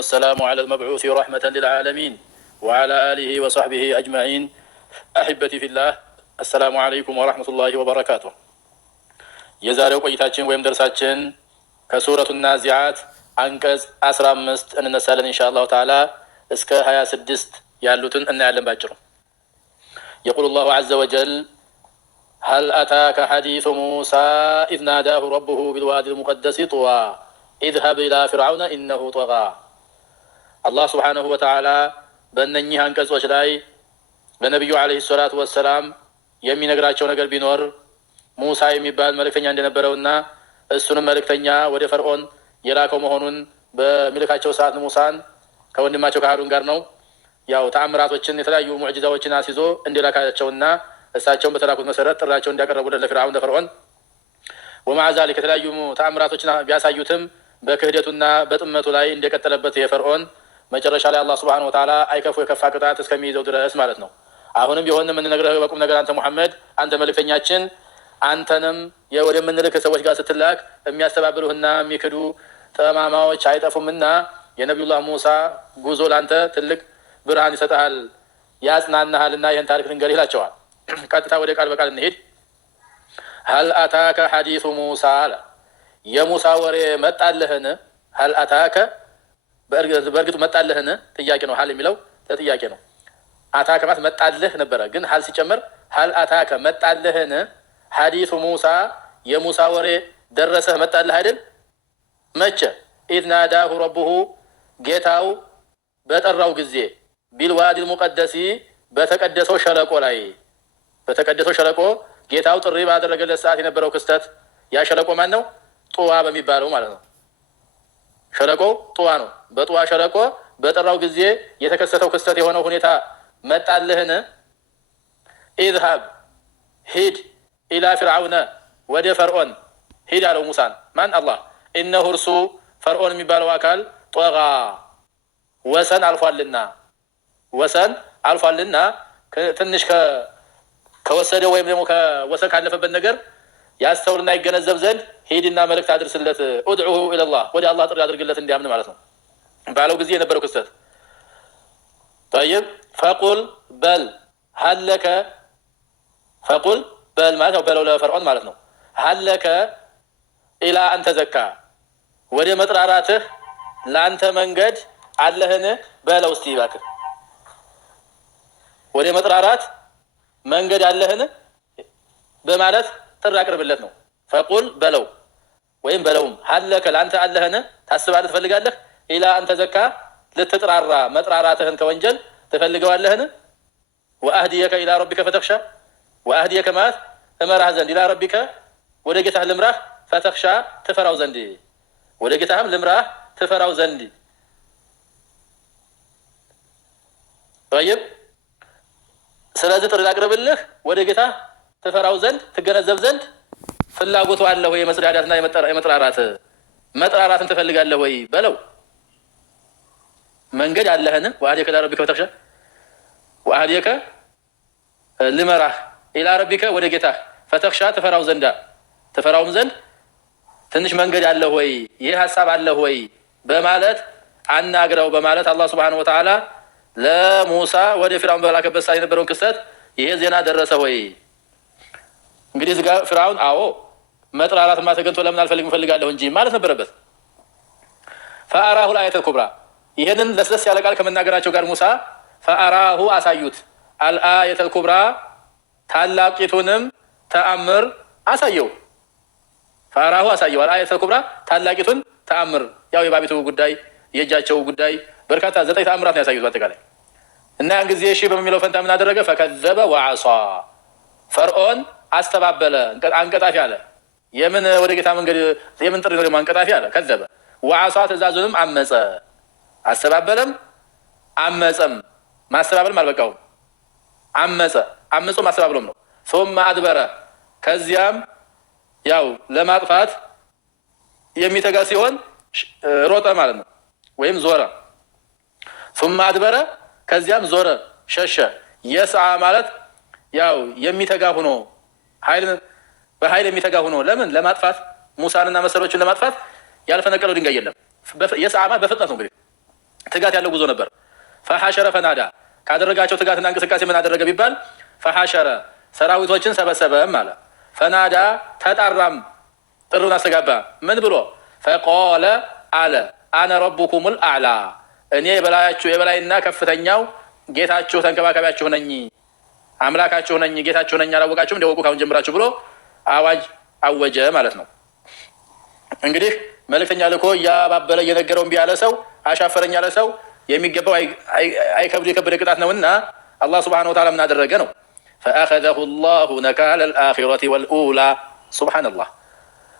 والسلام على المبعوث رحمة للعالمين وعلى آله وصحبه أجمعين. أحبتي في الله، السلام عليكم ورحمة الله وبركاته. የዛሬው ቆይታችን ወይም ደርሳችን ከሱረቱ ናዚዓት አንቀጽ 15 እንነሳለን ኢንሻአላሁ ተዓላ እስከ 26 ያሉትን እናያለን ባጭሩ። يقول الله عز وجل: هل أتاك حديث موسى إذ ناداه ربه بالوادي المقدس طوى اذهب إلى فرعون إنه طغى። الله سبحانه وتعالى በእነኚህ አንቀጾች ላይ ለነብዩ አለይሂ ሰላቱ ወሰላም የሚነግራቸው ነገር ቢኖር ሙሳ የሚባል መልእክተኛ እንደነበረውና እሱንም መልእክተኛ ወደ ፈርዖን የላከው መሆኑን በሚልካቸው ሰዓት ሙሳን ከወንድማቸው ከሃሩን ጋር ነው ያው ተአምራቶችን የተለያዩ ሙዕጂዛዎችን አስይዞ እንደላካቸውና እሳቸውን በተላኩት መሰረት ጥራቸውን እንዲያቀርቡለት ለፍርዓውን ለፈርዖን ومع ذلك የተለያዩ ተአምራቶችን ቢያሳዩትም በክህደቱና በጥመቱ ላይ እንደቀጠለበት የፈርዖን መጨረሻ ላይ አላህ Subhanahu Wa Ta'ala አይከፉ የከፋ ቅጣት እስከሚይዘው ድረስ ማለት ነው። አሁንም ቢሆን ምን ነግረህ በቁም ነገር አንተ ሙሐመድ አንተ መልእክተኛችን አንተንም የወደምንልክ ሰዎች ጋር ስትላክ የሚያስተባብሉህና የሚክዱ ጠማማዎች አይጠፉምና የነብዩላህ ሙሳ ጉዞ ላንተ ትልቅ ብርሃን ይሰጣል ያጽናናሃልና ይህን ታሪክ ልንገርህ ይላቸዋል። ቀጥታ ወደ ቃል በቃል እንሄድ። هل أتاك حديث موسى የሙሳ ወሬ መጣልህን? هل أتاك በእርግጥ መጣልህን ጥያቄ ነው። ሀል የሚለው ጥያቄ ነው። አታከ ማለት መጣልህ ነበረ፣ ግን ሀል ሲጨመር هل أتاك መጣልህን? ሐዲሱ ሙሳ የሙሳ ወሬ ደረሰህ መጣልህ አይደል? መቼ? ኢዝ ናዳሁ ረቡሁ ጌታው በጠራው ጊዜ ቢልዋዲል ሙቀደሲ በተቀደሰው ሸለቆ ላይ በተቀደሰው ሸለቆ ጌታው ጥሪ ባደረገለት ሰዓት የነበረው ክስተት ያ ሸለቆ ማን ነው? ጡዋ በሚባለው ማለት ነው። ሸለቆው ጡዋ ነው። በጡዋ ሸለቆ በጠራው ጊዜ የተከሰተው ክስተት የሆነው ሁኔታ መጣልህን? ኢዝሃብ ሂድ ኢላ ፍርዓውነ ወደ ፈርዖን ሂድ አለው ሙሳን። ማን? አላህ። ኢነሁ እርሱ ፈርዖን የሚባለው አካል ጦጋ ወሰን አልፏልና ትንሽ ከወሰደ ወይም ደግሞ ከወሰን ካለፈበት ነገር ያስተውልና ይገነዘብ ዘንድ ሂድና መልእክት አድርስለት። ኡድዑሁ ኢለላህ ወደ አላህ ጥሪ አድርግለት እንዲያምን ማለት ነው ባለው ጊዜ የነበረው ክስተት። طيب فقل بل هل لك فقل በል ማለት ነው በለው ለፈርዖን ማለት ነው። ሀለከ ኢላ አንተ ዘካ ወደ መጥራራትህ ለአንተ መንገድ አለህን በለው እስቲ እባክህ ወደ መጥራራት መንገድ አለህን በማለት ጥሪ አቅርብለት ነው። ፈቁል በለው ወይም በለውም ሀለከ ለአንተ አለህን ታስባለህ ትፈልጋለህ ኢላ አንተ ዘካ ልትጥራራ መጥራራትህን ከወንጀል ትፈልገዋለህን? ወአህዲየከ ኢላ ረቢከ ፈተኽሻ ወአህዲየከ ማለት እመራህ ዘንድ ኢላ ረቢከ ወደ ጌታህ ልምራህ ፈተኽሻ ትፈራው ዘንድ ወደ ጌታህም ልምራህ ትፈራው ዘንድ። طيب ስለዚህ ጥሪ ላቅርብልህ ወደ ጌታህ ትፈራው ዘንድ ትገነዘብ ዘንድ ፍላጎቱ አለ ወይ? የመስራዳትና መጥራራትን ትፈልጋለህ ወይ በለው። መንገድ አለህን? ወአህዲየከ ኢላ ረቢከ ፈተኽሻ ወአህዲየከ ልመራህ ኢላ ረቢከ ወደ ጌታህ ፈተኽሻ ትፈራውም ዘንድ ትንሽ መንገድ አለ ወይ? ይህ ሐሳብ አለ ወይ በማለት አናግረው በማለት አላህ Subhanahu Wa Ta'ala ለሙሳ ወደ ፍርዓውን በላከበት ሰዓት የነበረውን ክስተት ይሄ ዜና ደረሰ ወይ? እንግዲህ እዚህ ጋር ፍርዓውን አዎ መጥራራትማ ተገንቶ ለምን እፈልጋለሁ እንጂ ማለት ነበረበት። ፈአራሁ الآية الكبرى ይሄንን ለስለስ ያለ ቃል ከመናገራቸው ጋር ሙሳ ፈአራሁ አሳዩት الآية الكبرى ታላቂቱንም ተአምር አሳየው። ፈአራሁ አሳየው الآية الكبرى ታላቂቱን ተአምር ያው የባቢቱ ጉዳይ የእጃቸው ጉዳይ በርካታ 9 ተአምራት ነው ያሳዩት በአጠቃላይ። እና ያን ጊዜ እሺ በሚለው ፈንታ ምን አደረገ? ፈከዘበ ወዐሷ ፈርዖን አስተባበለ አንቀጣፊ አለ። የምን ወደ ጌታ መንገድ የምን ጥሪ ነው አንቀጣፊ አለ። ከዘበ ወዐሷ ትእዛዙንም አመፀ። አስተባበለም አመፀም። ማስተባበልም አልበቃውም። አመፁ ማስተባበሎም ነው። ثم አድበረ ከዚያም ያው ለማጥፋት የሚተጋ ሲሆን ሮጠ ማለት ነው ወይም ዞረ። ثم አድበረ ከዚያም ዞረ ሸሸ። የስዓ ማለት ያው የሚተጋ ሆኖ በኃይል የሚተጋ ሆኖ ለምን ለማጥፋት ሙሳንና መሰሎችን ለማጥፋት ያልፈነቀለው ድንጋይ የለም። የስዓ ማለት በፍጥነት ነው እንግዲህ ትጋት ያለው ጉዞ ነበር። ፈሐሸረ ፈናዳ ካደረጋቸው ትጋትና እንቅስቃሴ ምን አደረገ ቢባል ፈሐሸረ ሰራዊቶችን ሰበሰበም አለ። ፈናዳ ተጣራም ጥሩን አስተጋባ። ምን ብሎ ፈቃለ አለ አነ ረቡኩሙል አዕላ እኔ የበላያችሁ የበላይና ከፍተኛው ጌታችሁ ተንከባካቢያችሁ ነኝ፣ አምላካችሁ ነኝ፣ ጌታችሁ ነኝ። አላወቃችሁም እንደወቁ ካሁን ጀምራችሁ ብሎ አዋጅ አወጀ ማለት ነው። እንግዲህ መልእክተኛ ልኮ እያባበለ እየነገረው እምቢ ያለ ሰው አሻፈረኝ ያለ ሰው የሚገባው አይከብድ የከበደ ቅጣት ነውና አላህ ሱብሓነሁ ወተዓላ ምን አደረገ ነው ፈአኸዘሁ ላሁ ነካለ ልአኺረቲ ወልኡላ ሱብሓነላህ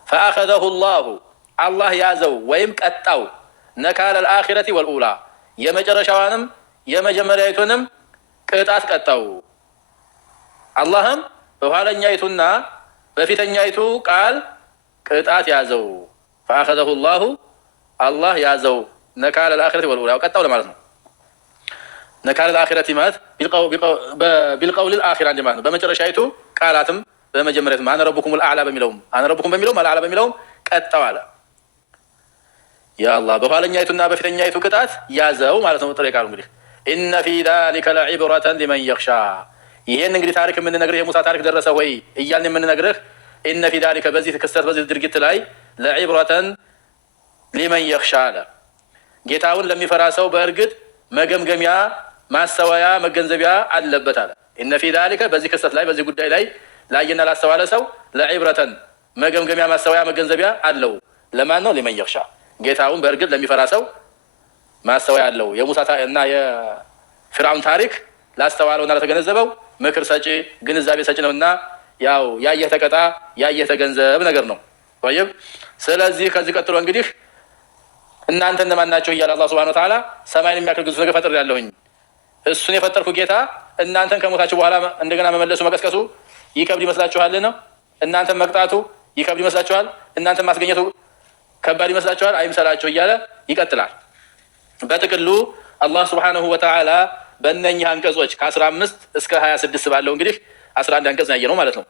ፈአኸዘሁ ላሁ አላህ ያዘው ወይም ቀጣው ነካለ ልአኺረቲ ወልኡላ የመጨረሻዋንም የመጀመሪያይቱንም ቅጣት ቀጣው። አላህም በኋለኛይቱና በፊተኛይቱ ቃል ቅጣት ያዘው። ፈአኸዘሁ ላሁ አላህ ያዘው ነካለ ልአኺረቲ ወልኡላ ቀጣው ለማለት ነው። ነካለ ልአኺረቲ ማለት ቢልቀውል ልአኺራ እንደ ማለት ነው። በመጨረሻይቱ ቃላትም በመጀመሪያቱ አነ ረቡኩም ልአዕላ በሚለውም አነ ረቡኩም በሚለውም አልአዕላ በሚለውም ቀጣው አለ። ያ አላህ በኋለኛይቱና በፊተኛይቱ ቅጣት ያዘው ማለት ነው። ጥሬ ቃሉ እንግዲህ ኢነ ፊ ዛሊከ ለዒብረተን ሊመን የኽሻ ይሄን እንግዲህ ታሪክ የምንነግርህ የሙሳ ታሪክ ደረሰ ወይ እያልን የምንነግርህ ኢነ ፊ ዛሊከ በዚህ ክስተት በዚህ ድርጊት ላይ ለዒብረተን ሊመን የኽሻ አለ ጌታውን ለሚፈራ ሰው በእርግጥ መገምገሚያ ማስተዋያ መገንዘቢያ አለበት አለ። ኢነ ፊ ዛሊከ በዚህ ክስተት ላይ በዚህ ጉዳይ ላይ ላየና ላስተዋለ ሰው ለዒብረተን መገምገሚያ ማስተዋያ መገንዘቢያ አለው። ለማን ነው? ሊመን የኽሻ ጌታውን በእርግጥ ለሚፈራ ሰው ማስተዋያ አለው። የሙሳ እና የፊርዓውን ታሪክ ላስተዋለውና ለተገነዘበው ምክር ሰጪ ግንዛቤ ሰጪ ነውና ያው ያየህ ተቀጣ ያየህ ተገንዘብ ነገር ነው። ወይም ስለዚህ ከዚህ ቀጥሎ እንግዲህ እናንተ እነማን ናችሁ እያለ አላህ ሱብሓነሁ ወተዓላ ሰማይን የሚያክል ግዙፍ ነገር ፈጥሬያለሁኝ እሱን የፈጠርኩ ጌታ እናንተን ከሞታችሁ በኋላ እንደገና መመለሱ መቀስቀሱ ይከብድ ይመስላችኋል ነው? እናንተን መቅጣቱ ይከብድ ይመስላችኋል? እናንተን ማስገኘቱ ከባድ ይመስላችኋል? አይምሰላችሁ እያለ ይቀጥላል። በጥቅሉ አላህ ሱብሓነሁ ወተዓላ በእነኚህ አንቀጾች ከ15 እስከ 26 ባለው እንግዲህ 11 አንቀጽ ያየ ነው ማለት ነው።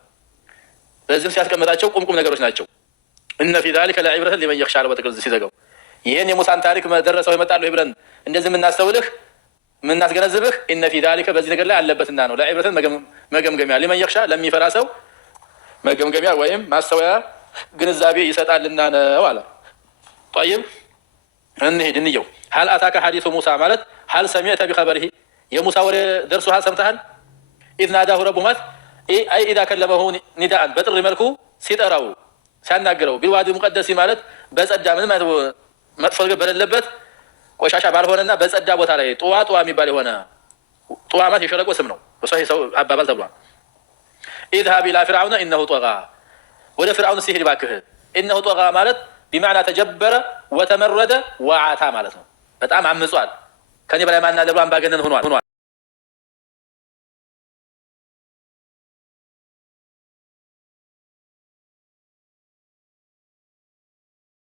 በዚህም ሲያስቀምጣቸው ቁምቁም ነገሮች ናቸው። እነ ፊ ዛሊከ ለዒብረተን ሊመን የኽሻ በጥቅል ሲዘገው ይህን የሙሳን ታሪክ ደረሰው ይመጣሉ ብለን እንደዚህ የምናስተውልህ የምናስገነዝብህ ኢነ ፊ ዛሊከ በዚህ ነገር ላይ አለበትና ነው። ለዒብረተን መገምገሚያ ሊመን የኽሻ ለሚፈራ ሰው መገምገሚያ ወይም ማስተዋያ ግንዛቤ ይሰጣልና ነው አለ። ጠይብ እንሂድ እንየው። ሀል አታከ ሐዲሱ ሙሳ ማለት ሀል ሰሚዕተ ቢኸበሪሂ የሙሳ ወሬ ደርሶሃል ሰምተሃል? ኢዝ ናዳሁ ረቡሁ ማለት አይ ኢዛ ከለመሁ ኒዳአን በጥሪ መልኩ ሲጠራው ሲያናግረው ቢልዋዲ ሙቀደሲ ማለት በጸዳ ምንም አይነት መጥፎ ነገር በሌለበት ቆሻሻ ባልሆነና በጸዳ ቦታ ላይ ጡዋ የሚባል የሆነ ጡዋ ማለት የሸለቆ ስም ነው። በሷሂህ ሰው አባባል ተብሏል። ኢዝሃብ ኢላ ፊርዓውነ ኢነሁ ጦጋ ወደ ፊርዓውን ሲሄድ ባክህ ኢነሁ ጦጋ ማለት ቢማዕና ተጀበረ ወተመረደ ወዓታ ማለት ነው። በጣም አምጿል። ከኔ በላይ ማን አለ ብሎ አምባገነን ሆኗል።